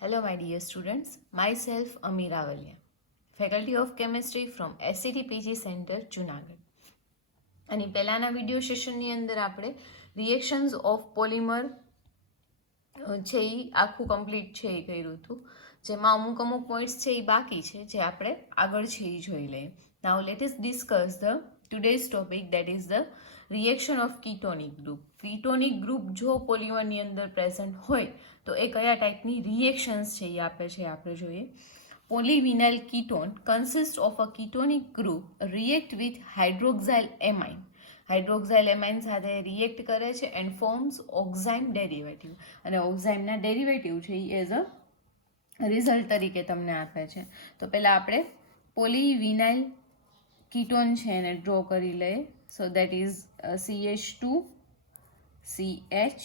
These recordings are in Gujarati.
Hello, my dear students. Myself, Amir Avalia, Faculty of Chemistry from SCT PG Center, Junagadh. અને પહેલાના વિડીયો સેશનની અંદર આપણે રિએક્શન્સ ઓફ પોલિમર છે એ આખું કમ્પ્લીટ છે એ કર્યું હતું, જેમાં અમુક પોઈન્ટ્સ છે એ બાકી છે જે આપણે આગળ છે એ જોઈ લઈએ. Now let us discuss the today's topic, that is the reaction of ketonic group. Ketonic group જો પોલિમરની અંદર પ્રેઝન્ટ હોય તો એ કયા ટાઈપની રિએક્શન્સ છે એ આપણે જોઈએ. Polyvinyl ketone consists of a ketonic group react with hydroxyl amine. Hydroxyl amine સાથે રિએક્ટ કરે છે એન્ડ ફોર્મ્સ ઓક્ઝાઇમ ડેરિવેટિવ, અને ઓક્ઝાઇમના ડેરિવેટિવ છે એ એઝ અ રિઝલ્ટ તરીકે તમને આપે છે. તો પહેલાં આપણે પોલીવિનાઇલ કીટોન છે એને ડ્રો કરી લઈએ. So that is CH2 CH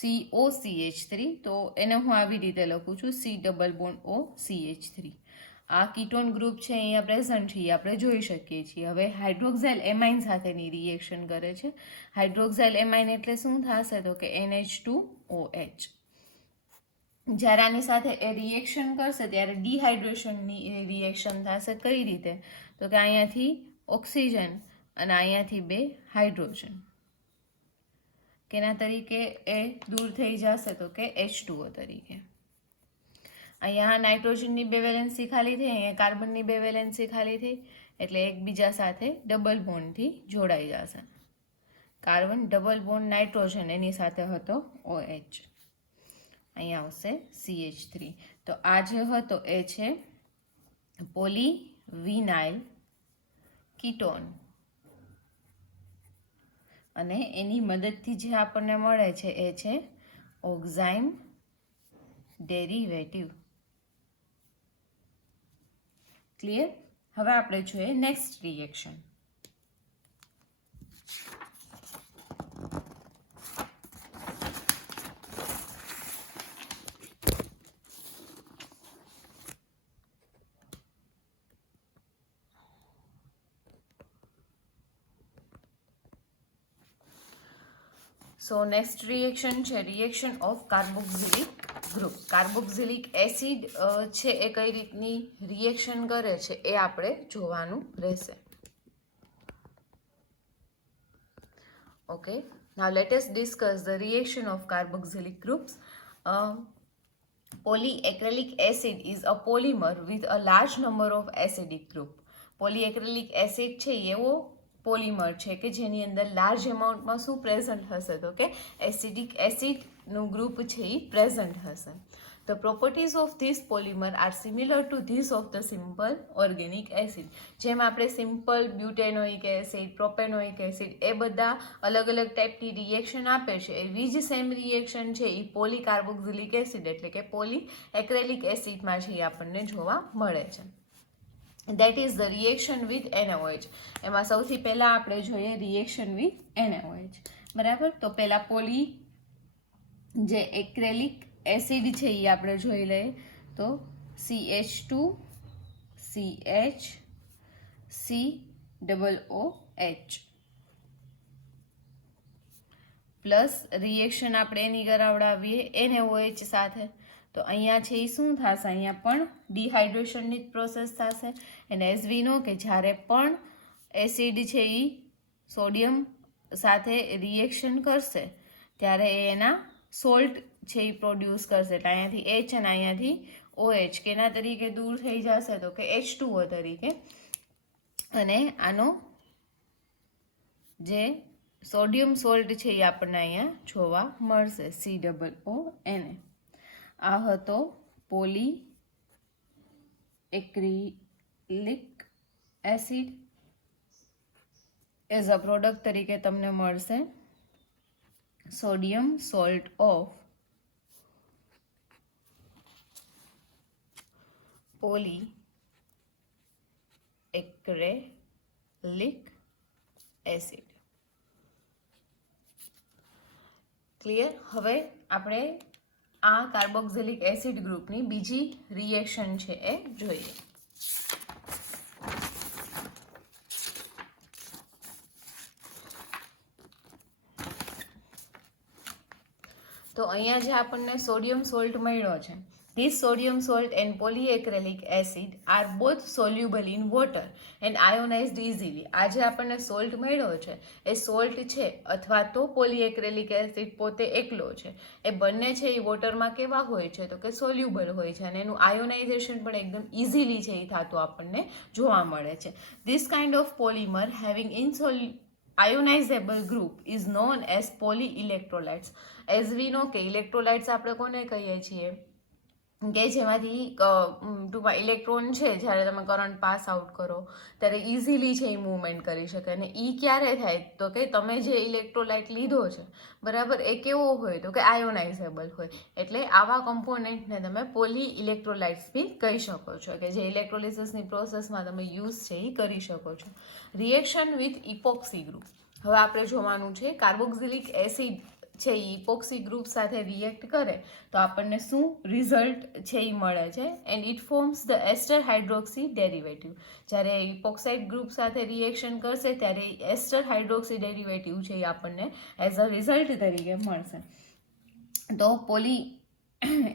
COCH3. તો એને હું આવી રીતે લખું છું, C≡OCH3. આ કીટોન ગ્રુપ છે અહીંયા પ્રેઝન્ટ છે, આપણે જોઈ શકીએ છીએ. હવે હાઇડ્રોક્સાઇલ એમાઇન સાથેની રિએક્શન કરે છે. હાઇડ્રોક્સાઇલ એમાઇન એટલે શું થશે તો કે NH2OH. જ્યારે આની સાથે એ રિએક્શન કરશે ત્યારે ડિહાઇડ્રેશનની રિએક્શન થશે. કઈ રીતે તો કે અહીંયાથી ઓક્સિજન અને અહીંયાથી 2 હાઇડ્રોજન કેના તરીકે એ દૂર થઈ જશે તો કે H2O તરીકે. અહીંયા નાઇટ્રોજનની 2 વેલેન્સી ખાલી થઈ, અહીંયા કાર્બનની 2 વેલેન્સી ખાલી થઈ, એટલે એકબીજા સાથે ડબલ બોન્ડથી જોડાઈ જશે. કાર્બન ડબલ બોન્ડ નાઇટ્રોજન એની સાથે હતો OH, અહીંયા આવશે CH3. તો આ જે હતો એ છે પોલીવિનાઇલ કીટોન, અને એની મદદથી જે આપણને મળે છે એ છે ઓક્ઝાઇમ ડેરિવેટિવ. ક્લિયર? હવે આપણે જોઈએ next reaction. So next reaction છે reaction of carboxylic group. Carboxylic acid છે એ કઈ રીતની રિએક્શન કરે છે એ આપણે જોવાનું રહેશે. Okay, now let us discuss the reaction of carboxylic groups. Polyacrylic acid is a polymer with a large number of acidic group. Polyacrylic acid છે એવો પોલિમર છે કે જેની અંદર લાર્જ એમાઉન્ટમાં શું પ્રેઝન્ટ હશે તો કે એસિડિક એસિડનું ગ્રુપ છે એ પ્રેઝન્ટ હશે. The properties of this polymer are similar to this of the simple organic acid. જેમ આપણે simple butanoic acid, propanoic acid એ બધા અલગ અલગ ટાઈપની રિએક્શન આપે છે, એવી જ સેમ રિએક્શન છે એ પોલીકાર્બોક્સિલિક એસિડ એટલે કે પોલીએક્રેલિક એસિડમાં છે એ આપણને જોવા મળે છે. That is the reaction with NaOH. એમાં સૌથી પહેલાં આપણે જોઈએ રિએક્શન વિથ NaOH. બરાબર, તો પહેલાં પોલી જે એક્રેલિક એસિડ છે એ આપણે જોઈ લઈએ. તો CH2 CH COOH plus reaction આપણે એની કરાવડાવીએ NaOH સાથે. તો અહીંયા છે એ શું થશે, અહીંયા પણ ડિહાઇડ્રેશનની જ પ્રોસેસ થશે. અને એઝ વી નો કે જ્યારે પણ એસિડ છે એ સોડિયમ સાથે રિએક્શન કરશે ત્યારે એના સોલ્ટ છે એ પ્રોડ્યુસ કરશે. એટલે અહીંયાથી H અને અહીંયાથી OH કેના તરીકે દૂર થઈ જશે તો કે H2O તરીકે. અને આનો જે સોડિયમ સોલ્ટ છે એ આપણને અહીંયા જોવા મળશે COONA. આ હતો poly acrylic acid. As a product તરીકે તમને મળશે sodium salt of poly acrylic acid. Clear? હવે આપણે આ કાર્બોક્સિલિક એસિડ ગ્રુપની બીજી રિએક્શન છે એ જોઈએ. તો અહીંયા જે આપણને સોડિયમ સોલ્ટ મળ્યો છે, this sodium salt and polyacrylic acid are both soluble in water and ionized easily. આ જે આપણને સોલ્ટ મળ્યો છે એ સોલ્ટ છે અથવા તો પોલીએક્રેલિક એસિડ પોતે એકલો છે, એ બંને છે એ વોટરમાં કેવા હોય છે તો કે સોલ્યુબલ હોય છે, અને એનું આયોનાઇઝેશન પણ એકદમ ઇઝીલી છે એ થતું આપણને જોવા મળે છે. This kind of polymer having ionizable group is known as polyelectrolytes. As we know કે ઇલેક્ટ્રોલાઇટ્સ આપણે કોને કહીએ છીએ કે જેમાંથી ટૂંકમાં ઇલેક્ટ્રોન છે જ્યારે તમે કરંટ પાસ આઉટ કરો ત્યારે ઇઝીલી છે એ મૂવમેન્ટ કરી શકે, અને એ ક્યારે થાય તો કે તમે જે ઇલેક્ટ્રોલાઇટ લીધો છે બરાબર એ કેવો હોય તો કે આયોનાઇઝેબલ હોય. એટલે આવા કમ્પોનેન્ટને તમે પોલી ઇલેક્ટ્રોલાઇટ્સ બી કહી શકો છો કે જે ઇલેક્ટ્રોલિસિસની પ્રોસેસમાં તમે યુઝ છે એ કરી શકો છો. Reaction with epoxy group. હવે આપણે જોવાનું છે કાર્બોક્સિલિક એસિડ છે એ ઇપોક્સી ગ્રુપ સાથે રિએક્ટ કરે તો આપણને શું રિઝલ્ટ છે એ મળે છે, and it forms the ester hydroxy derivative. જ્યારે ઇપોક્સાઇડ ગ્રુપ સાથે રિએક્શન કરશે ત્યારે એસ્ટર હાઇડ્રોક્સી ડેરિવેટિવ છે એ આપણને એઝ અ રિઝલ્ટ તરીકે મળશે. તો પોલી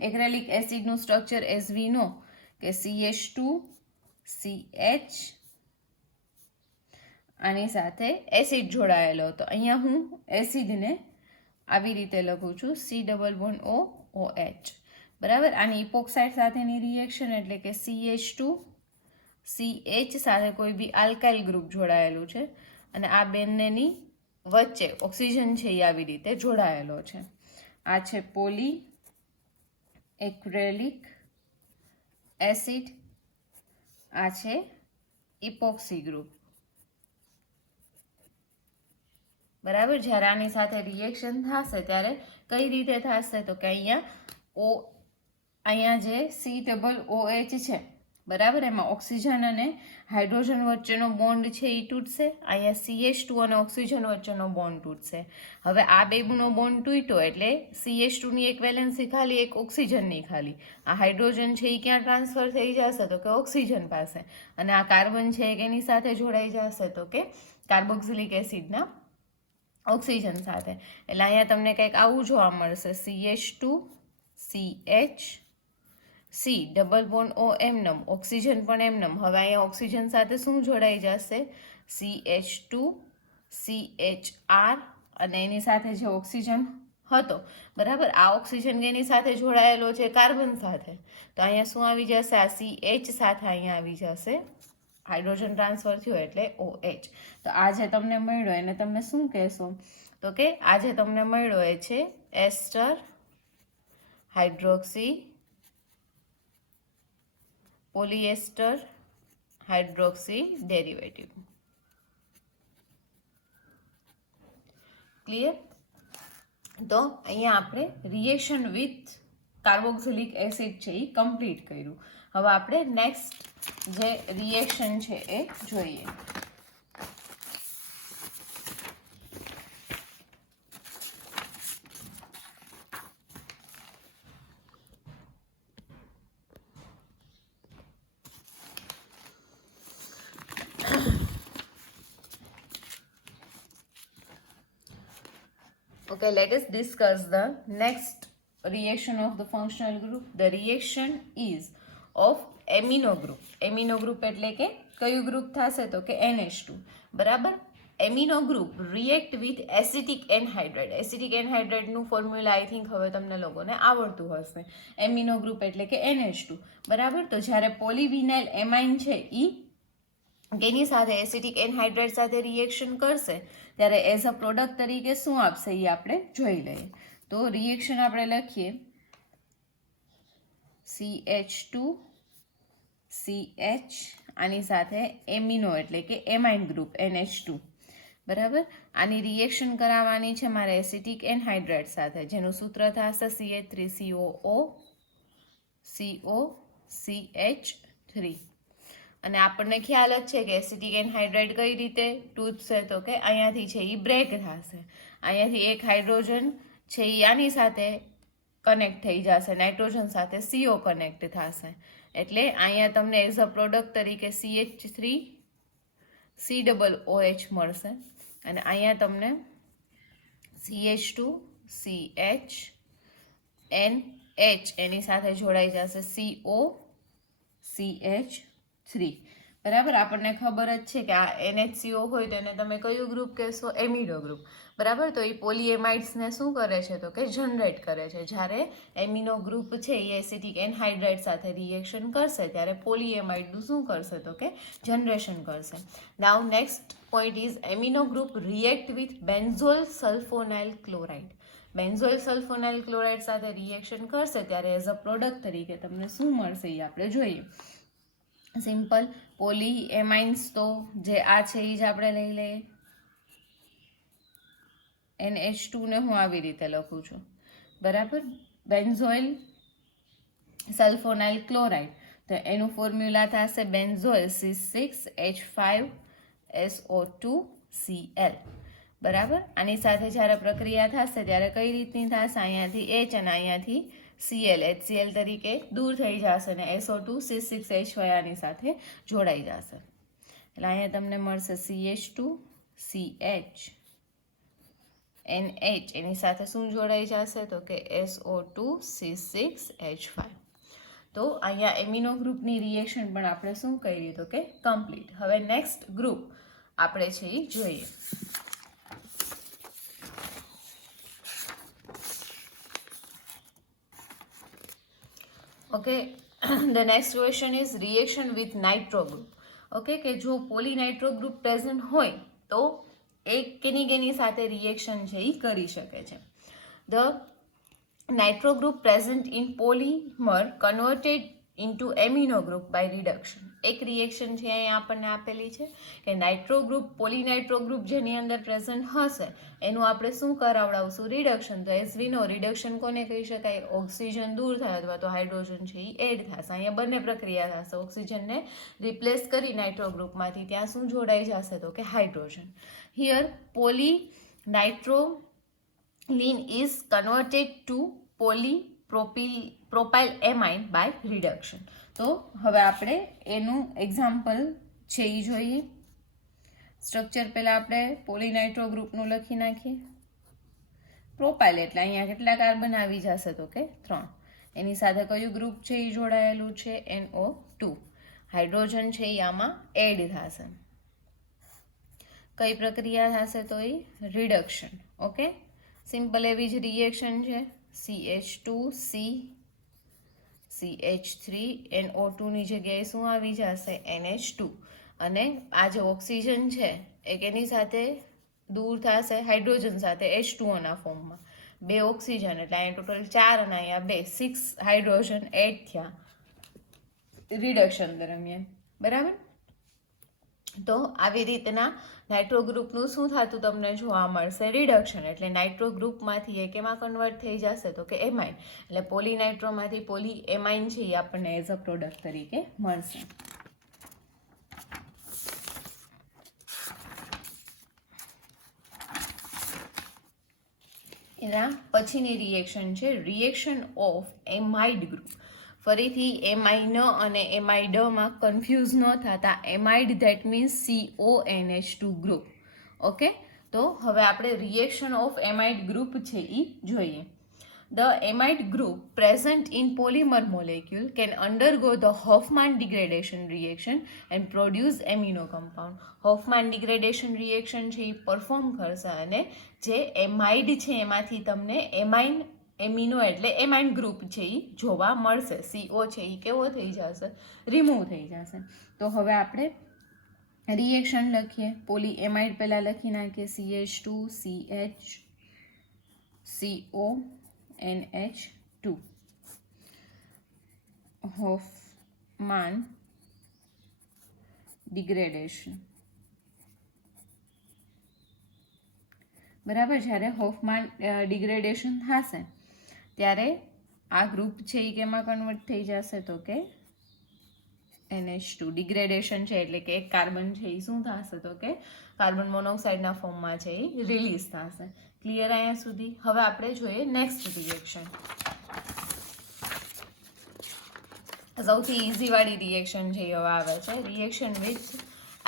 એક્રેલિક એસિડનું સ્ટ્રક્ચર એઝ વી નો કે CH2 CH આની સાથે એસિડ જોડાયેલો. તો અહીંયા હું એસિડને આવી રીતે લખું છું C≡OH બરાબર. આની ઇપોક્સાઇડ સાથેની રિએક્શન એટલે કે CH2 CH સાથે કોઈ બી આલ્કાઇલ ગ્રુપ જોડાયેલું છે, અને આ બંનેની વચ્ચે ઓક્સિજન છે એ આવી રીતે જોડાયેલો છે. આ છે પોલી એક્રેલિક એસિડ, આ છે ઇપોક્સી ગ્રુપ બરાબર. જ્યારે આની સાથે રિએક્શન થશે ત્યારે કઈ રીતે થશે તો કે અહીંયા જે C≡OH છે બરાબર, એમાં ઓક્સિજન અને હાઇડ્રોજન વચ્ચેનો બોન્ડ છે એ તૂટશે. અહીંયા CH2 અને ઓક્સિજન વચ્ચેનો બોન્ડ તૂટશે. હવે આ બેનો બોન્ડ તૂટ્યો એટલે CH2ની એક વેલેન્સી ખાલી, એક ઓક્સિજનની ખાલી. આ હાઇડ્રોજન છે એ ક્યાં ટ્રાન્સફર થઈ જશે તો કે ઓક્સિજન પાસે, અને આ કાર્બન છે એ એની સાથે જોડાઈ જશે તો કે કાર્બોક્સિલિક એસિડના ઓક્સિજન સાથે. એટલે અહીંયા તમને કંઈક આવું જોવા મળશે CH2 CH C≡OM ઓક્સિજન પણ એમનેમ. હવે અહીંયા ઓક્સિજન સાથે શું જોડાઈ જશે CH2 CHR, અને એની સાથે જે ઓક્સિજન હતો બરાબર, આ ઓક્સિજન એની સાથે જોડાયેલો છે કાર્બન સાથે, તો અહીંયા શું આવી જશે આ CH સાથે અહીંયા આવી જશે, હાઇડ્રોજન ટ્રાન્સફર થયો એટલે OH. તો આ જે તમને મળ્યો એને તમે શું કહેશો તો કે આ જે તમને મળ્યો એ છે ester hydroxy polyester hydroxy derivative. Clear? તો અહીંયા આપણે રિએક્શન વિથ કાર્બોક્સિલિક એસિડ છે એ કમ્પ્લીટ કર્યું. હવે આપણે નેક્સ્ટ જે રિએક્શન છે એ જોઈએ. Okay, let us discuss the next reaction of the functional group. The reaction is of amino group. Amino group એટલે કે કયું ગ્રુપ થશે તો કે NH2 બરાબર. Amino group react with acetic anhydride. Acetic એનહાઇડ્રેટનું ફોર્મ્યુલા આઈ થિંક હવે તમને લોકોને આવડતું હશે. એમિનો ગ્રુપ એટલે કે NH2 બરાબર. તો જ્યારે પોલીવિનાઇલ એમાઇન છે એ એની સાથે એસિટિક એનહાઇડ્રેટ સાથે રિએક્શન કરશે ત્યારે એઝ અ પ્રોડક્ટ તરીકે શું આપશે એ આપણે જોઈ લઈએ. તો રિએક્શન આપણે લખીએ CH2 CH આની સાથે એમિનો એટલે કે એમાઇન ગ્રુપ NH2 બરાબર. આની રિએક્શન કરાવવાની છે મારે એસિટિક એનહાઇડ્રેટ સાથે, જેનું સૂત્ર થશે CH3COO COCH3. અને આપણને ખ્યાલ જ છે કે એસિટિક એનહાઇડ્રેટ કઈ રીતે તૂટશે તો કે અહીંયાથી છે એ બ્રેક થશે. અહીંયાથી એક હાઇડ્રોજન છે એ આની સાથે કનેક્ટ થઈ જશે, નાઇટ્રોજન સાથે CO કનેક્ટ થશે, એટલે અહીંયા તમને એઝ અ પ્રોડક્ટ તરીકે CH3 COOH મળશે, અને અહીંયા તમને CH2 CH NH એની સાથે જોડાઈ જશે COCH3. બરાબર, આપણને ખબર જ છે કે આ NHCO હોય તો એને તમે કયું ગ્રુપ કહેશો? એમિડો ગ્રુપ. બરાબર, તો એ પોલીએમાઇડ્સને શું કરે છે તો કે જનરેટ કરે છે. જ્યારે એમિનો ગ્રુપ છે એ એસિટિક એનહાઇડ્રાઇડ સાથે રિએક્શન કરશે ત્યારે પોલીએમાઇડનું શું કરશે તો કે જનરેશન કરશે. Now next point is amino group react with benzol sulfonyl chloride. Benzol sulfonyl chloride સાથે રિએક્શન કરશે ત્યારે એઝ અ પ્રોડક્ટ તરીકે તમને શું મળશે એ આપણે જોઈએ. સિમ્પલ પોલી એમાઇન્સ તો જે આ છે એ જ આપણે લઈ લઈએ. NH2 ને હું આવી રીતે લખું છું. બરાબર, બેન્ઝોઇલ સલ્ફોનાઇલ ક્લોરાઇડ તો એનું ફોર્મ્યુલા થશે બેન્ઝોઇલ C6H5SO2Cl. બરાબર, આની સાથે જ્યારે પ્રક્રિયા થશે ત્યારે કઈ રીતની થશે? અહીંયાથી H અને અહીંયાથી Cl HCl તરીકે દૂર થઈ જશે અને SO2 C6H5 આની સાથે જોડાઈ જશે. એટલે અહીંયા તમને મળશે CH2 CH NH એની સાથે શું જોડાઈ જશે તો કે SO2 C6H5. તો અહીંયા એમિનો ગ્રુપની રિએક્શન પણ આપણે શું કરી તો કે કમ્પ્લીટ. હવે નેક્સ્ટ ગ્રુપ આપણે છે એ જોઈએ. Okay, the next question is reaction with nitro group. Okay, કે જો પોલીનાઇટ્રો ગ્રુપ પ્રેઝન્ટ હોય તો એક કેની સાથે રિએક્શન છે એ કરી શકે છે. The nitro group present in polymer converted into amino group by reduction. એક રિએક્શન છે અહીંયા આપણને આપેલી છે કે નાઇટ્રો ગ્રુપ પોલીનાઇટ્રો ગ્રુપ જેની અંદર પ્રેઝન્ટ હશે એનું આપણે શું કરાવડાવશું? રિડક્શન. તો એઝ વી નો રિડક્શન કોને કહી શકાય? ઓક્સિજન દૂર થાય અથવા તો હાઇડ્રોજન છે એ એડ થશે. અહીંયા બંને પ્રક્રિયા થશે. ઓક્સિજનને રિપ્લેસ કરી નાઇટ્રો ગ્રુપમાંથી ત્યાં શું જોડાઈ જશે તો કે hydrogen. Here polynitroline is converted to polypropyl amine by reduction. તો હવે આપણે એનું એક્ઝામ્પલ છે એ જોઈએ. સ્ટ્રક્ચર પહેલાં આપણે પોલીનાઇટ્રો ગ્રુપનું લખી નાખીએ. પ્રોપાઇલ એટલે અહીંયા કેટલા કાર્બન આવી જશે તો કે 3. એની સાથે કયું ગ્રુપ છે એ જોડાયેલું છે? NO2. હાઇડ્રોજન છે એ આમાં એડ થશે. કઈ પ્રક્રિયા થશે તો એ રિડક્શન. ઓકે, સિમ્પલ એવી જ રિએક્શન છે. CH2C CH3 NO2 ની જગ્યાએ શું આવી જશે? NH2. અને આ જે ઓક્સિજન છે એ એની સાથે દૂર થશે હાઇડ્રોજન સાથે H2O ના ફોર્મમાં. 2 ઓક્સિજન એટલે અહીંયા ટોટલ 4 અને અહીંયા 2 6 હાઇડ્રોજન એડ થયા રિડક્શન દરમિયાન. બરાબર, તો આવી રીતના નાઇટ્રો ગ્રુપનું શું થતું તમને જોવા મળશે? રિડક્શન. એટલે નાઇટ્રો ગ્રુપમાંથી એક એમાં કન્વર્ટ થઈ જશે તો કે એમાઇન. એટલે પોલીનાઇટ્રોમાંથી પોલી એમાઇન છે એ આપણને એઝ અ પ્રોડક્ટ તરીકે મળશે. એના પછીની રિએક્શન છે રિએક્શન ઓફ એમાઇડ ગ્રુપ. ફરીથી એમાઇન અને એમાઇડમાં કન્ફ્યુઝ ન થતા amide that means CONH2 group. Okay, તો હવે આપણે રિએક્શન ઓફ એમાઇડ ગ્રુપ છે એ જોઈએ. The amide group present in polymer molecule can undergo the Hofmann degradation reaction and produce amino compound. Hofmann degradation reaction છે એ પરફોર્મ કરશે અને જે એમાઇડ છે એમાંથી તમને એમિનો એટલે એમાઇન ગ્રુપ છે એ જોવા મળશે. CO છે એ કેવો થઈ જશે? રિમૂવ થઈ જશે. તો હવે આપણે રિએક્શન લખીએ. પોલી એમાઇડ પહેલાં લખી નાખીએ. CH2 CH CO NH2. Hofmann degradation. બરાબર, જ્યારે હોફમાન ડિગ્રેડેશન થશે ત્યારે આ ગ્રુપ છે એ કેમાં કન્વર્ટ થઈ જશે તો કે NH2. ડિગ્રેડેશન છે એટલે કે એક કાર્બન છે એ શું થશે તો કે કાર્બન મોનોક્સાઇડના ફોર્મમાં છે એ રિલીઝ થશે. ક્લિયર અહીંયા સુધી? હવે આપણે જોઈએ નેક્સ્ટ રિએક્શન. સૌથી ઇઝીવાળી રિએક્શન છે એ હવે આવે છે રિએક્શન વિથ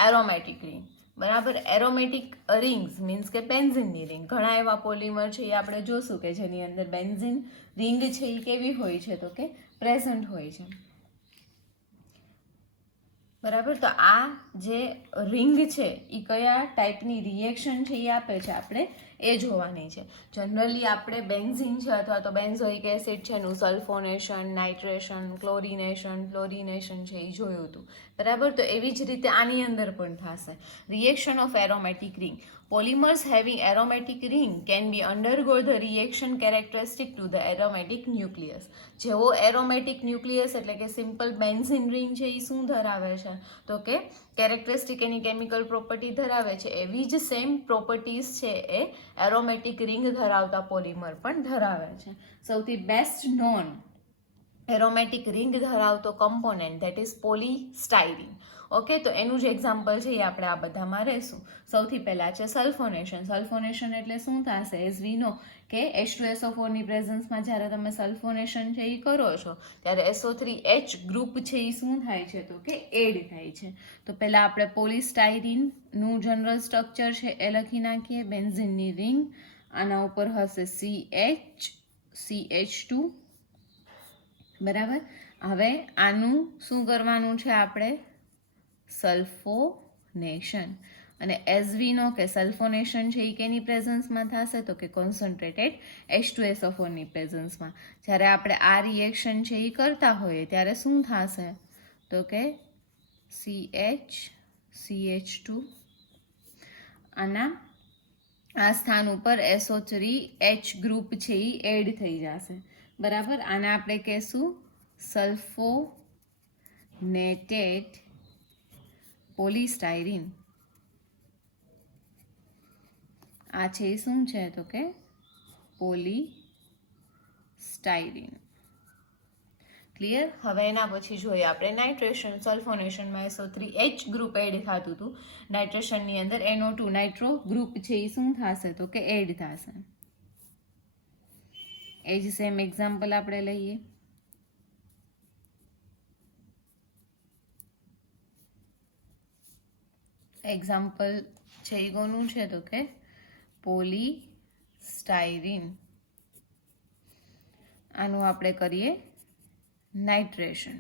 એરોમેટિક રિંગ. બરાબર. એરોમેટિક રિંગ્સ મીન્સ કે બેન્ઝિનની રિંગ, ઘણા એવા પોલિમર છે એ આપણે જોશું કે જેની અંદર બેન્ઝિન રિંગ છે એ કેવી હોય છે તો કે પ્રેઝન્ટ હોય છે. બરાબર. તો આ જે રિંગ છે એ કયા ટાઈપની રિએક્શન છે એ આપે છે આપણે એ જોવાની છે. જનરલી આપણે બેન્ઝિન છે અથવા તો બેન્ઝોઇક એસિડ છે એનું સલ્ફોનેશન, નાઇટ્રેશન, ક્લોરિનેશન છે એ જોયું હતું. બરાબર. તો એવી જ રીતે આની અંદર પણ થશે. Reaction of aromatic ring. Polymers having aromatic ring can be undergo the reaction characteristic to the aromatic nucleus. જેવો એરોમેટિક ન્યુક્લિયસ એટલે કે સિમ્પલ બેન્ઝિન રિંગ છે એ શું ધરાવે છે તો કે કેરેક્ટરિસ્ટિક એની કેમિકલ પ્રોપર્ટી ધરાવે છે, એવી જ સેમ પ્રોપર્ટીઝ છે એ એરોમેટિક રિંગ ધરાવતા પોલિમર પણ ધરાવે છે. સૌથી બેસ્ટ નોન એરોમેટિક રિંગ ધરાવતો કમ્પોનેન્ટ ધેટ ઇઝ પોલીસ્ટાયરીન. ઓકે, તો એનું જે એક્ઝામ્પલ છે એ આપણે આ બધામાં રહેશું. સૌથી પહેલાં છે સલ્ફોનેશન. સલ્ફોનેશન એટલે શું થશે? એઝ વી નો કે H2SO4 ની પ્રેઝન્સમાં જ્યારે તમે સલ્ફોનેશન છે એ કરો છો ત્યારે SO3H ગ્રુપ છે એ શું થાય છે તો કે એડ થાય છે. તો પહેલાં આપણે પોલીસ્ટાયરીનનું જનરલ સ્ટ્રક્ચર છે એ લખી નાખીએ. બેન્ઝિનની રિંગ, આના ઉપર હશે CH2. બરાબર. હવે આનું શું કરવાનું છે આપણે? સલ્ફોનેશન. અને એઝ વી નો કે સલ્ફોનેશન છે એ કેની પ્રેઝન્સમાં થશે તો કે કોન્સન્ટ્રેટેડ H2SO4 ની પ્રેઝન્સમાં. જ્યારે આપણે આ રિએક્શન છે એ કરતા હોઈએ ત્યારે શું થશે તો કે CH2 આના આ સ્થાન ઉપર SO3H ગ્રુપ છે એ એડ થઈ જશે. બરાબર. આને આપણે કહેશું સલ્ફોનેટેડ પોલીસ્ટાયરીન. આ છે શું છે તો કે પોલીસ્ટાયરીન. ક્લિયર. હવે એના પછી જોઈએ આપણે નાઇટ્રેશન. સલ્ફોનેશનમાં SO3H ગ્રુપ એડ થતું હતું, નાઇટ્રેશનની અંદર NO2 નાઇટ્રો ગ્રુપ છે એ શું થશે તો કે એડ થશે. એ જ સેમ એક્ઝામ્પલ આપણે લઈએ. એક્ઝામ્પલ છે એ કોનું છે તો કે પોલીસ્ટાયરીન. આનું આપણે કરીએ નાઇટ્રેશન.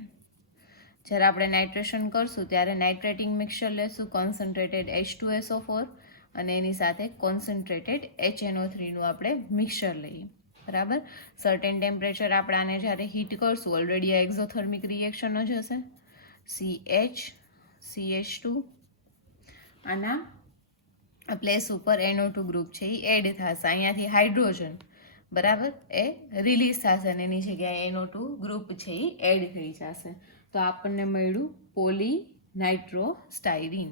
જ્યારે આપણે નાઇટ્રેશન કરશું ત્યારે નાઇટ્રેટિંગ મિક્સચર લેશું, કોન્સન્ટ્રેટેડ H2SO4 અને એની સાથે કોન્સન્ટ્રેટેડ HNO3 નું આપણે મિક્સચર લઈએ. બરાબર. સર્ટેન ટેમ્પરેચર આપણે આને જ્યારે હીટ કરશું, ઓલરેડી આ એક્ઝોથર્મિક રિએક્શન જ હશે. CH2 આના પ્લેસ ઉપર NO2 ગ્રુપ છે એ એડ થશે. અહીંયાથી હાઇડ્રોજન બરાબર એ રિલીઝ થશે અને એની જગ્યાએ NO2 ગ્રુપ છે એ એડ થઈ જશે. તો આપણને મળ્યું પોલીનાઇટ્રોસ્ટાયરીન.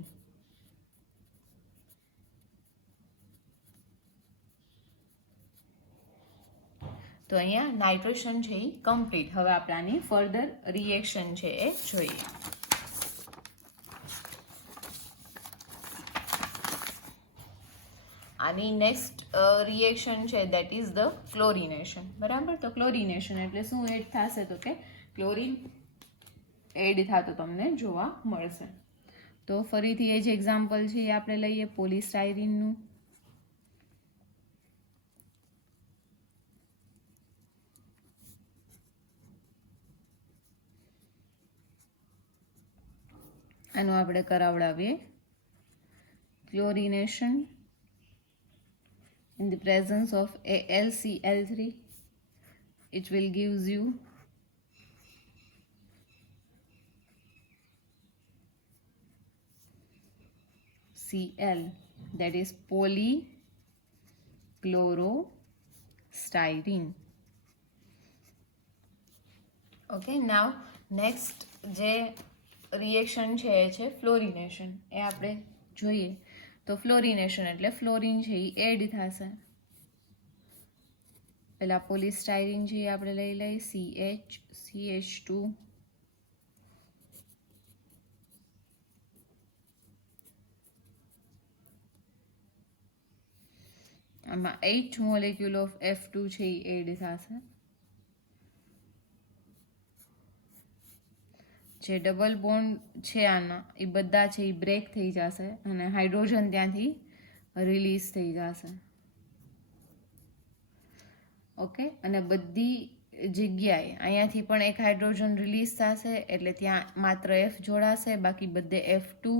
તો અહીંયા નાઇટ્રેશન છે એ કમ્પ્લીટ. હવે આપણે આની ફર્ધર રિએક્શન છે એ જોઈએ. આની નેક્સ્ટ રિએક્શન છે દેટ ઇઝ ધ ક્લોરિનેશન. બરાબર. તો ક્લોરિનેશન એટલે શું એડ થશે તો કે ક્લોરિન એડ થતો તમને જોવા મળશે. તો ફરીથી એ જ એક્ઝામ્પલ છે એ આપણે લઈએ પોલીસ્ટાયરીનનું. આનું આપણે કરાવડાવીએ chlorination in the presence of AlCl3. It will gives you Cl, that is polychlorostyrene. Okay, now next જે રિએક્શન છે એ છે ફ્લોરિનેશન. એ આપણે જોઈએ તો ફ્લોરિનેશન એટલે ફ્લોરિન છે એ એડ થશે. પેલા પોલીસ્ટાયરીન છે એ આપણે લઈ લઈએ CH2. આમાં 8 મોલેક્યુલ ઓફ F2 છે એ એડ થશે. જે ડબલ બોન્ડ છે આના એ બધા છે એ બ્રેક થઈ જશે અને હાઇડ્રોજન ત્યાંથી રિલીઝ થઈ જશે. ઓકે, અને બધી જગ્યાએ અહીંયાથી પણ એક હાઇડ્રોજન રિલીઝ થશે એટલે ત્યાં માત્ર F જોડાશે, બાકી બધે F2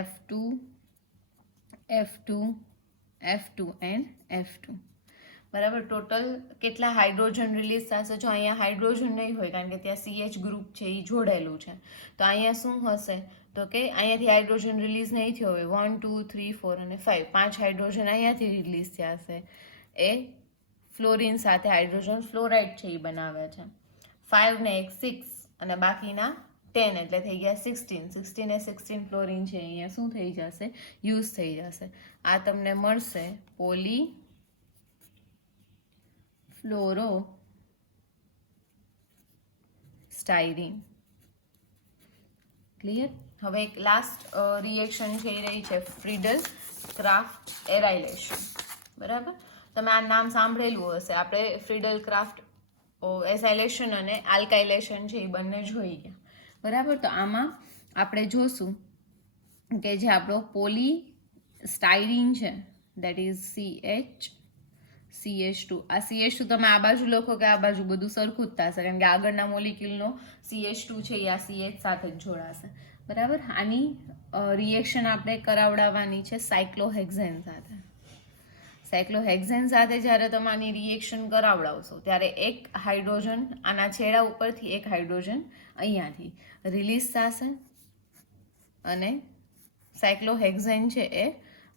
F2 F2 F2 and F2. બરાબર. ટોટલ કેટલા હાઇડ્રોજન રિલીઝ થશે? જો અહીંયા હાઇડ્રોજન નહીં હોય કારણ કે ત્યાં CH ગ્રુપ છે એ જોડાયેલું છે, તો અહીંયા શું હશે તો કે અહીંયાથી હાઇડ્રોજન રિલીઝ નહીં થયો હોય. 1 2 3 4 અને 5 5 હાઇડ્રોજન અહીંયાથી રિલીઝ થયા હશે. એ ફ્લોરિન સાથે હાઇડ્રોજન ફ્લોરાઇડ છે એ બનાવે છે. 5 ને 1 6 અને બાકીના 10 એટલે થઈ ગયા 16. 16 એ 16 ફ્લોરિન છે અહીંયા શું થઈ જશે? યુઝ થઈ જશે. આ તમને મળશે પોલી ફ્લોરો સ્ટાયરીન. ક્લિયર? હવે એક લાસ્ટ રિએક્શન થઈ રહી છે ફ્રીડલ ક્રાફ્ટ એરાઇલેશન. બરાબર, તમે આ નામ સાંભળેલું હશે. આપણે ફ્રીડલ ક્રાફ્ટ એસાઇલેશન અને આલ્કાઇલેશન છે એ બંને જોઈ ગયા. બરાબર, તો આમાં આપણે જોશું કે જે આપણો પોલી સ્ટાયરીન છે દેટ ઇઝ CH2. આ CH2 તમે આ બાજુ લખો કે આ બાજુ બધું સરખું જ થશે કારણ કે આગળના મોલિક્યુલનો CH2 છે એ આ CH સાથે જ જોડાશે. બરાબર, આની રિએક્શન આપણે કરાવડાવવાની છે સાયક્લોહેક્ઝેન સાથે. સાયક્લોહેક્ઝેન સાથે જ્યારે તમે આની રિએક્શન કરાવડાવશો ત્યારે એક હાઇડ્રોજન આના છેડા ઉપરથી એક હાઇડ્રોજન અહીંયાથી રિલીઝ થશે અને સાયક્લોહેક્ઝેન છે એ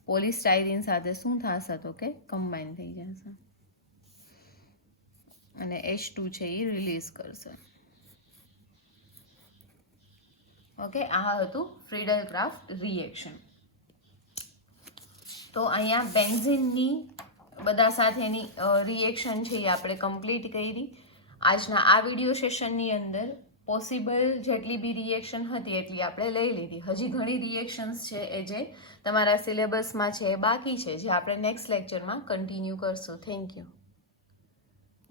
પોલિસ્ટાયરીન સાથે શું થશે તો કે કમ્બાઈન થઈ જશે અને H2 છે એ રિલીઝ કરશે. ઓકે, આ હતું ફ્રીડલ ક્રાફ્ટ રિએક્શન. તો અહીંયા બેન્ઝીનની બધા સાથેની રિએક્શન છે એ આપણે કમ્પ્લીટ કરી. આજના આ વિડીયો સેશનની અંદર પોસિબલ જેટલી બી રિએક્શન હતી એટલી આપણે લઈ લીધી. હજી ઘણી રિએક્શન્સ છે એ જે તમારા સિલેબસમાં છે એ બાકી છે, જે આપણે નેક્સ્ટ લેક્ચરમાં કન્ટિન્યુ કરશું. Thank you.